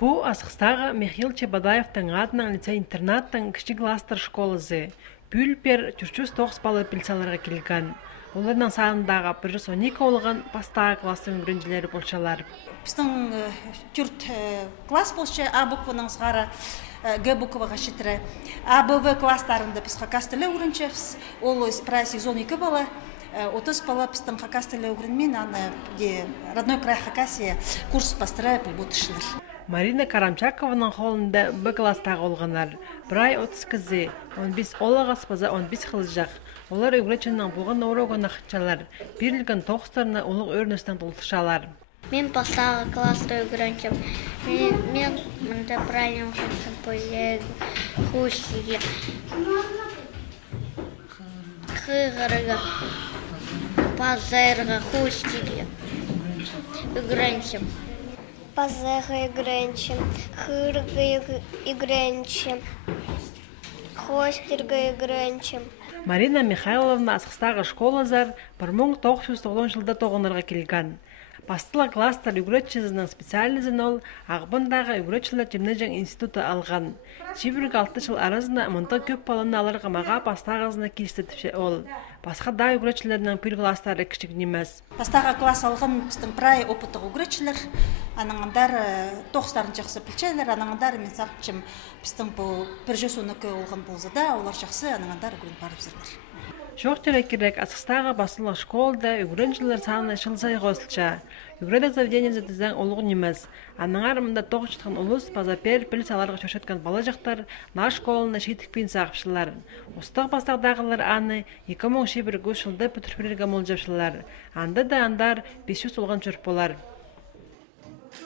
Бу Асқыстағы Михаил Чебадаевтың атынан лицей-интернаттың кіші кластер школасы. Бүлпер 409 балы пілсаларға келген. Оларның сағындағы 112 олған бастағы кластың үрінжілері болшалар. Біздің түрт класс болшы А буквының сғары Г букваға шетірі. АБВ класстарында біз қақас тілі үрінчевс. Ол прай сезон 2 бала. 30 бала біздің қақас тілі үрінмен родной край Хакасия курс бастырай бұлбұтышылыр. Марина Карамчакованың қолында Б класстағы олғанар. Бірай 30 кізі, 15 олағас база 15 қылжақ. Олар өгречінің бұлған орауған ақытшалар. Берілген тоқыстарына олық өрністің толтышалар. Мен бастағы класста өгренчім. Мен мұнда правильно ұшыншым поезд хустиге. Қығырға, пазарға, хустиге. Өгренчім. Пазарға игренчим, хырға игренчим, хостерға игренчим. Марина Михайловна Асқыстағы школазар 1990 жылда тоғынырға келген. Бастылы кластар үгіретшізінің специализін ол Ағбындағы үгіретшілер Жемнежен институты алған. Жибіргі 6 жыл арызына мұнда көп баланы алырға маға бастағызына келістетіпше ол. Басқа да үгіретшілерінің бір кластары кішік немес. Бастағы класс алған біздің прай опыттық үгіретшілер. Анаңындар тоқыстарын жақсы білчелер. Анаңындар мен сақчым біздің бұл 112 олған болзада, олар жақсы анаңындар үгірін барып зірлер. Жоқ керек Асқыстағы басылы школда үгіреншілер саны шылсай қосылша. Үгіредік заведение зәтізен олығын емес. Анаңарымында тоқ жытқан ұлыс базапер піл саларға шөшеткен бала жақтар на школына шетікпен сағыпшылар. Остық бастағдағылар аны 2001 жылда бүтірперерге молжапшылар. Анда да андар 500 олған жүріп болар.